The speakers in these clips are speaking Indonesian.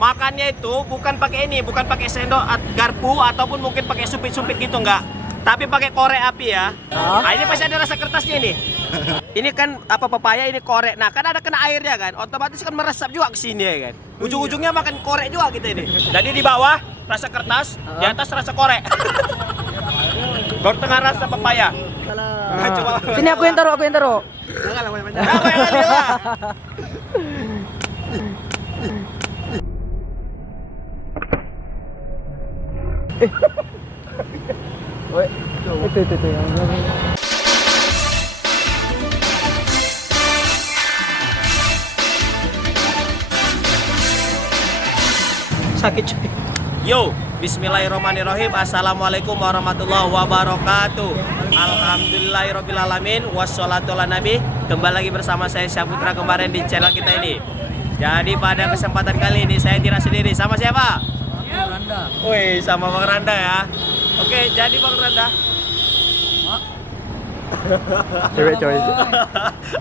makannya itu bukan pakai ini, bukan pakai sendok, garpu ataupun mungkin pakai sumpit-sumpit gitu enggak. Tapi pakai korek api ya. Nah, ini pasti ada rasa kertasnya ini. Ini kan apa pepaya ini korek. Nah, kan ada kena airnya kan. Otomatis kan meresap juga ke sini ya kan. Ujung-ujungnya makan korek juga kita ini. Jadi di bawah rasa kertas, di atas rasa korek. Baru tengah rasa pepaya. Coba. Sini aku yang taruh, Jangan lah banyak-banyak. Apa yang kali lah. Itu. Sakit cuy. Yo, bismillahirrahmanirrahim. Assalamualaikum warahmatullahi wabarakatuh. Alhamdulillahirrahmanirrahim. Wassalatu ala nabi. Kembali lagi bersama saya Syaputra kemarin di channel kita ini. Jadi pada kesempatan kali ini saya tidak sendiri. Sama siapa? Randa. Wih, sama Bang Randa ya. Oke, jadi Bang Randa. Cewek coy.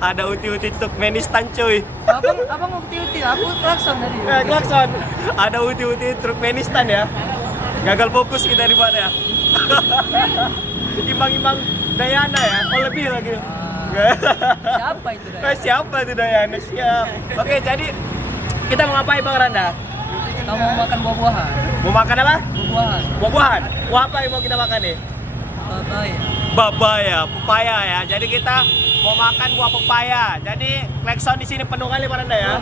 Ada uti-uti Turkmenistan cuy. Abang mau uti-uti, aku klakson tadi. Klakson. Ada uti-uti Turkmenistan ya. Gagal fokus kita di mana ya. Imbang-imbang Dayana ya. Oh lebih lagi. Siapa itu dah? Siapa itu Dayana? Siap. Oke, jadi kita mau ngapain Bang Randa? Kita mau makan buah-buahan. Mau makan apa? Buah-buahan. Buah-buahan. Buah apa yang mau kita makan nih? Babaya, pepaya ya. Jadi kita mau makan buah pepaya. Jadi klakson di sini penuh kali Bang Randa ya.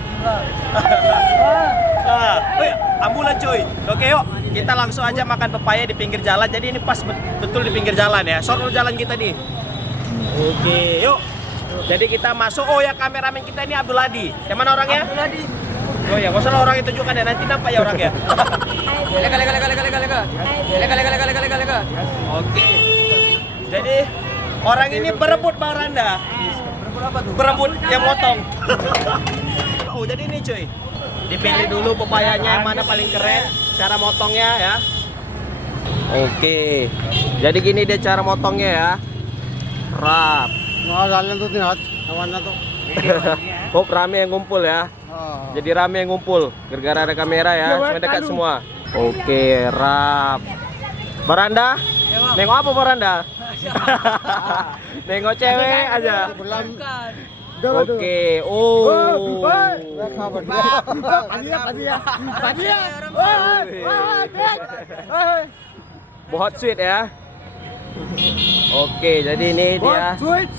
Ambulan cuy. Oke yuk, kita langsung aja makan pepaya di pinggir jalan. Jadi ini pas betul di pinggir jalan ya. Soal jalan kita nih. Oke, yuk. Jadi kita masuk. Oh ya, kameramen kita ini Abdul Hadi. Yang mana orangnya? Abdul Hadi. Oh ya, nggak usah orang itu tunjukkan ya. Nanti nampak ya orangnya. Lega. Oke. Jadi orang ini berebut Bang Randa. Berebut apa tuh? Berebut yang motong. Oh, jadi ini cuy. Dipilih dulu pepayanya yang mana paling keren, cara motongnya ya. Oke. Jadi gini dia cara motongnya ya. Rap. Oh, rame yang ngumpul ya. Jadi rame yang ngumpul. Gara-gara ada kamera ya. Sampai dekat semua. Oke, rap. Baranda? Nengok apa Baranda? Nengok cewek aja. Oke, Bohot sweet ya. Oke, jadi ini dia. Sweet.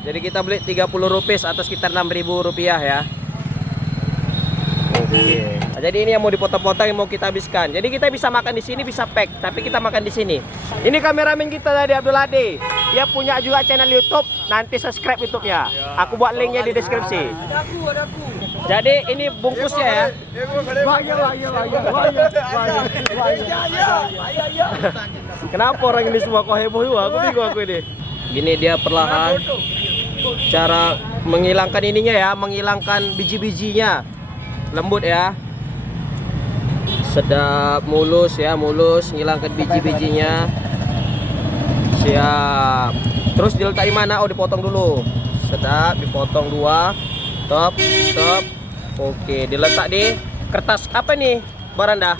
Jadi kita beli 30 rupiah atau sekitar 6.000 rupiah ya. Oke. Nah, jadi ini yang mau dipotong-potong yang mau kita habiskan. Jadi kita bisa makan di sini, bisa pack, tapi kita makan di sini. Ini kameramen kita tadi Abdul Hadi. Dia punya juga channel YouTube. Nanti subscribe YouTube-nya. Aku buat linknya di deskripsi. Ada aku. Jadi ini bungkusnya ya. Kenapa orang ini semua kok heboh juga? Aku bingung aku ini. Gini dia perlahan cara menghilangkan ininya ya, menghilangkan biji-bijinya. Lembut ya. Sedap, mulus ya, menghilangkan biji-bijinya. Siap. Terus diletak di mana? Oh, dipotong dulu. Sedap, dipotong dua. Top. Oke, diletak di kertas apa nih, Baranda?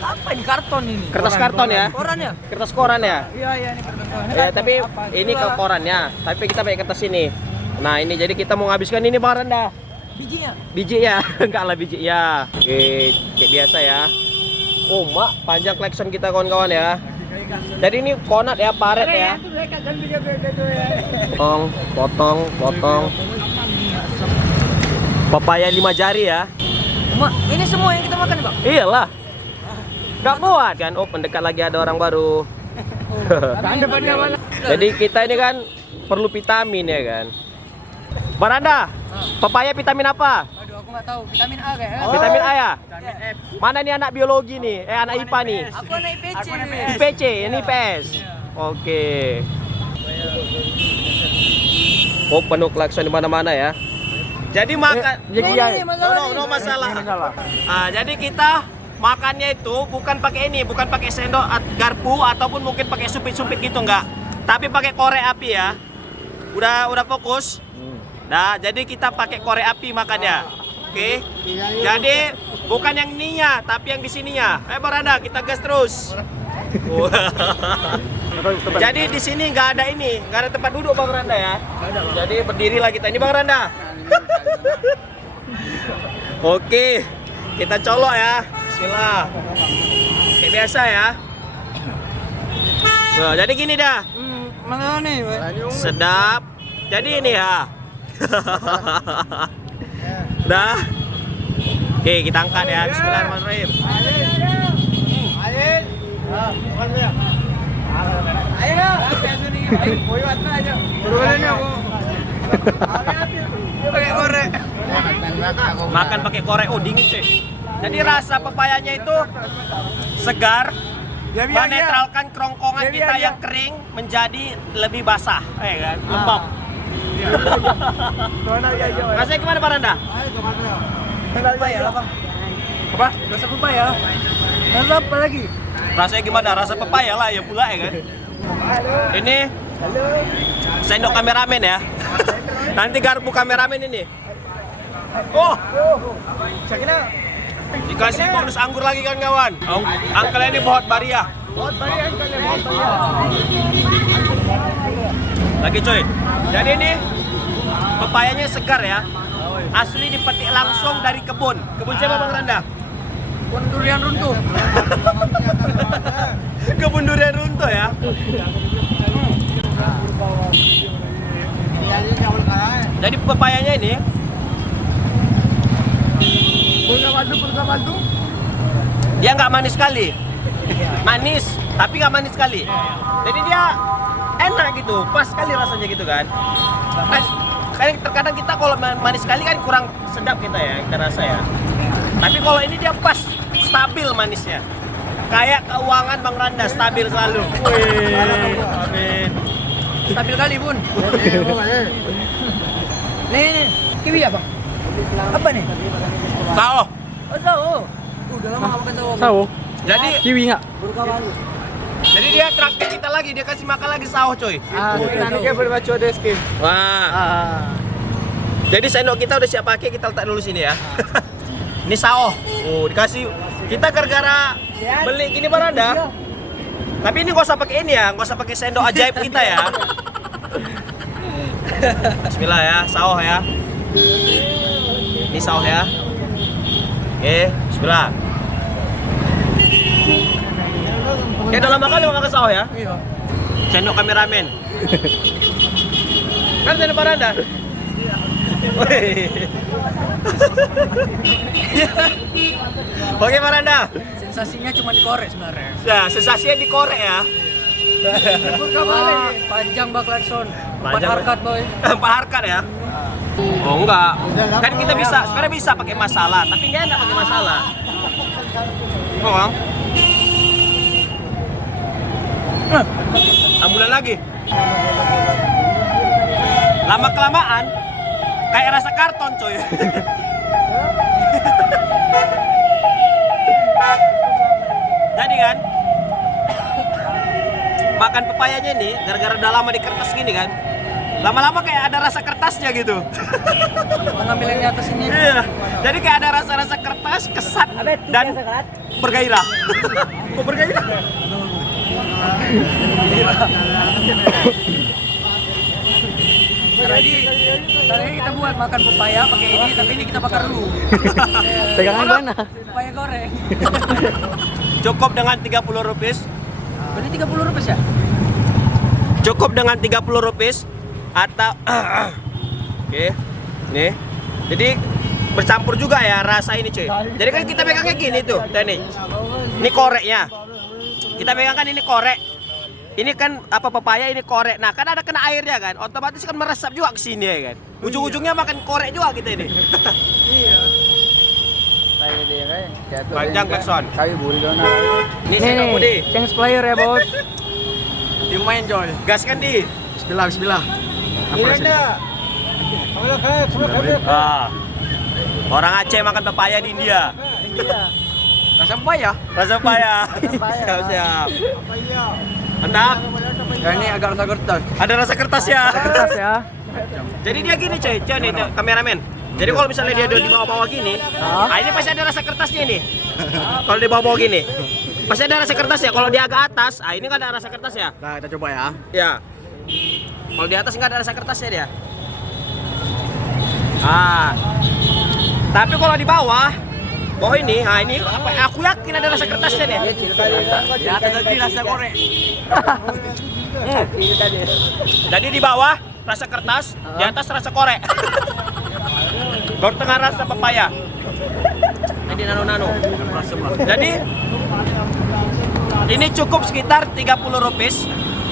Apa ini karton ini? Kertas karton ya? Koran ya? Kertas koran ya? Iya ini kertas koran. Ya, tapi ini ke korannya. Tapi kita pakai kertas ini. Nah, ini jadi kita mau nghabiskan ini Baranda. Bijinya? Biji ya? Enggak lah biji ya. Oke, kayak biasa ya. Oh, mak, panjang klakson kita kawan-kawan ya. Jadi ini konat ya, paret ya. Potong. Pepaya 5 jari ya. Mak, ini semua yang kita makan, Bang? Iyalah. Gak muat kan? Oh, pendekat lagi ada orang baru. Jadi kita ini kan perlu vitamin ya kan. Baranda, pepaya vitamin apa? Aduh, aku nggak tahu. Vitamin A kayaknya. Vitamin A ya? Mana nih anak biologi nih? Anak IPA nih? Aku anak IPC. IPC, ini IPS. Oke. Oh, penuh klakson di mana-mana ya. Jadi makan. No masalah. Jadi kita makannya itu bukan pakai ini, bukan pakai sendok, garpu ataupun mungkin pakai sumpit-sumpit gitu enggak. Tapi pakai korek api ya. Udah fokus. Nah, jadi kita pakai korek api makannya. Oke. Jadi bukan yang ininya, tapi yang di sininya. Ayo Bang Randa, kita gas terus. Jadi di sini nggak ada ini, nggak ada tempat duduk Bang Randa ya. Jadi berdirilah kita ini Bang Randa. Oke, kita colok ya. Bismillah. Kayak biasa ya. Nah, jadi gini dah. Mana nih? Sedap. Jadi ini ya. Dah. Oke, kita angkat ya. Bismillahirrahmanirrahim. Ayo. Pakai korek. Makan pakai korek. Oh, dingin cuy. Jadi rasa pepayanya itu segar, menetralkan kerongkongan kita yang kering menjadi lebih basah, kan? Lembab. Rasanya gimana Pak Randa? Pepaya lah, Bang. Apa? Rasa pepaya. Rasa apa lagi? Rasanya gimana? Rasa pepaya lah ya pula ya kan? Ini sendok kameramen ya. Nanti garpu kameramen ini. Oh, dikasih bonus anggur lagi kan kawan. Angkel ini buat Baria. Lagi coy. Jadi ini pepayanya segar ya. Asli dipetik langsung dari kebun. Kebun siapa Bang Randa? Kebun durian runtuh. Kebun durian runtuh ya. Jadi pepayanya ini dia nggak manis sekali. Manis, tapi nggak manis sekali. Jadi dia enak gitu, pas sekali rasanya gitu kan. Kan terkadang kita kalau manis sekali kan kurang sedap kita ya, kita rasa ya. Tapi kalau ini dia pas, stabil manisnya. Kayak keuangan Bang Randa, stabil selalu. Wih, amin. Stabil kali, Bun. Nih, kiwi ya, Bang? Apa nih? Sao. Oh, sawo. Udah lama nggak makan sawo. Sawo? Jadi Kiwi nggak? Jadi dia traktir kita lagi, dia kasih makan lagi sawo coy. Ini boleh baca deski. Wah. Jadi sendok kita udah siap pakai, kita letak dulu sini ya. Ini sawo. Oh, dikasih kita gara-gara beli gini Bang Randa. Tapi ini nggak usah pakai ini ya, nggak usah pakai sendok ajaib kita ya. Bismillah ya, sawo ya. Ini sawo ya. Oke, bismillah. Oke, udah lama kali makan sawo ya. Iya. Sendok kameramen. Kan sendok Bang Randa. Oke Bang Randa. Sensasinya cuma dikorek sebenarnya. Ya, sensasinya dikorek ya. Panjang Bang Klakson. Empat Panjang, harkat, boy. 4 harkat ya. Oh enggak. Kan kita bisa, sekarang bisa pakai masalah, tapi nggak enak pakai masalah. Oh, Bang. Ambulan lagi. Lama kelamaan kayak rasa karton coy. Jadi kan makan pepayanya ini gara-gara udah lama di kertas gini kan, lama-lama kayak ada rasa kertasnya gitu. Mengambil yang di atas ini. Iya. Jadi kayak ada rasa-rasa kertas, kesat dan bergairah. Kok bergairah? Tadi kita buat makan pepaya pakai ini, tapi ini kita bakar dulu. Pegangan mana? Pepaya goreng. Cukup dengan 30 rupiah. Berarti 30 rupiah ya? Cukup dengan 30 rupiah atau oke. Nih. Jadi bercampur juga ya rasa ini cuy. Jadi kan kita pegangnya gini tuh, nih. Ini koreknya. Kita pegangkan ini korek. Ini kan apa pepaya ini korek. Nah, kan ada kena airnya kan. Otomatis kan meresap juga ke sini ya kan. Ujung-ujungnya makan korek juga kita ini. Iya. Panjang Klakson. Kayu buri dona. Ini sendok Budi. Change player ya, Bos. Di main Joy. Gas kan di. Bismillah, bismillah. Ah. Orang Aceh makan pepaya di India. Iya. Rasa pepaya? Rasa pepaya. Pepaya. Siap. Mantap. Ya, ini agak rasa kertas. Ada rasa kertas ya. Kertas ya. Jadi dia gini coy, nih kameramen. Jadi kalau misalnya dia di bawah-bawah gini, ini pasti ada rasa kertasnya ini. Kalau di bawah-bawah gini, pasti ada rasa kertas ya. Kalau dia agak atas, ini kan ada rasa kertas ya. Nah, kita coba ya. Ya. Kalau di atas nggak ada rasa kertasnya dia. Tapi kalau di bawah ini, ini aku yakin ada rasa kertasnya dia. Di atas tadi rasa korek. Jadi di bawah rasa kertas, di atas rasa korek. Baru tengah rasa pepaya. Jadi nano-nano. Jadi ini cukup sekitar 30 rupiah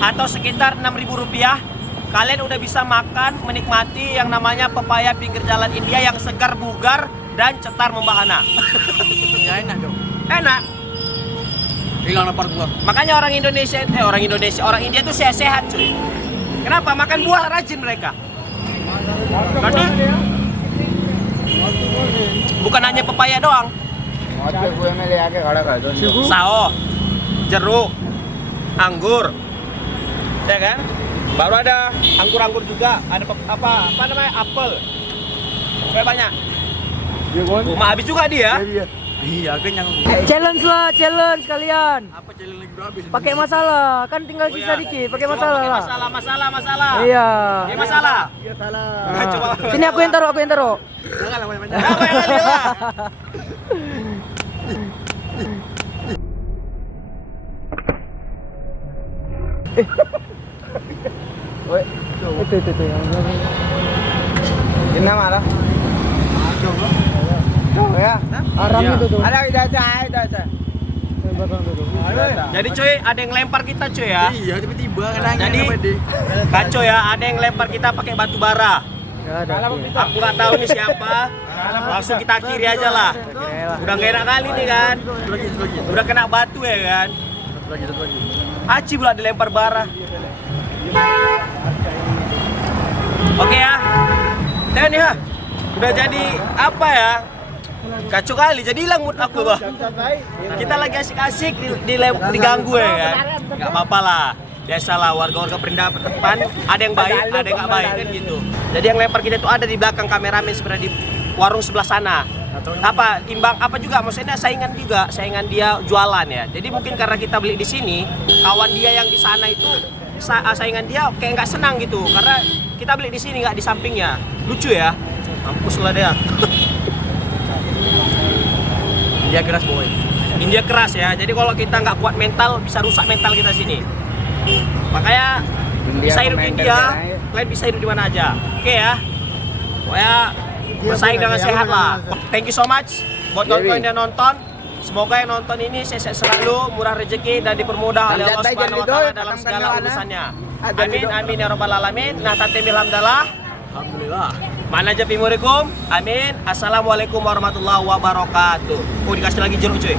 atau sekitar 6.000 rupiah. Kalian udah bisa makan, menikmati yang namanya pepaya pinggir jalan India yang segar, bugar, dan cetar membahana. Ya enak dong. Enak. Hilang lapar gua. Makanya orang India tuh sehat-sehat cuy. Kenapa? Makan buah rajin mereka. Karena bukan hanya pepaya doang. Sao, jeruk, anggur, ya kan? Baru ada anggur-anggur juga. Ada apa namanya? Apel. Kayak banyak. Cuma habis juga dia. Iya, kenyang. Challenge lah, challenge kalian. Apa challenge lagi habis? Pakai masalah, kan tinggal sisa dikit. Pakai masalah lah. Masalah. Iya. Ini masalah. Iya, salah. Coba. Sini aku yang taruh. Jangan lah banyak-banyak. Apa yang kali lah? Itu yang. Ini malah. Ya. Aram itu tuh. Ada aja. Jadi cuy, ada yang lempar kita cuy ya. Iya, tiba-tiba kan Jadi kacau ya, ada yang lempar kita pakai batu bara. Aku nggak tahu nih siapa. Langsung kita akhiri aja lah. Udah gak enak kali nih kan. Udah kena batu ya kan. Satu lagi. Aci pula dilempar bara. Oke ya. Dan ya, udah jadi apa ya? Kacau kali, jadi hilang mood aku bah. Kita lagi asik-asik diganggu ya kan. Gak apa-apa lah. Biasalah warga-warga Perindapan, ada yang baik, ada yang nggak baik kan gitu. Jadi yang lempar kita itu ada di belakang kameramen sebenarnya di warung sebelah sana. Apa imbang apa juga maksudnya saingan dia jualan ya. Jadi mungkin karena kita beli di sini, kawan dia yang di sana itu saingan dia kayak nggak senang gitu karena kita beli di sini nggak di sampingnya. Lucu ya. Mampus lah dia. Dia keras boy. India keras ya. Jadi kalau kita nggak kuat mental bisa rusak mental kita sini. Makanya bisa hidup di India, kalian bisa hidup di mana aja. Oke ya. Pokoknya bersaing dengan sehat lah. Thank you so much buat kawan-kawan yang nonton. Semoga yang nonton ini sehat selalu, murah rezeki dan dipermudah oleh Allah Subhanahu wa taala dalam segala urusannya. Amin ya rabbal alamin. Nah, tatemil hamdalah. Alhamdulillah. Mana aja pimurikum. Amin. Assalamualaikum warahmatullahi wabarakatuh. Oh, dikasih lagi jeruk cuy.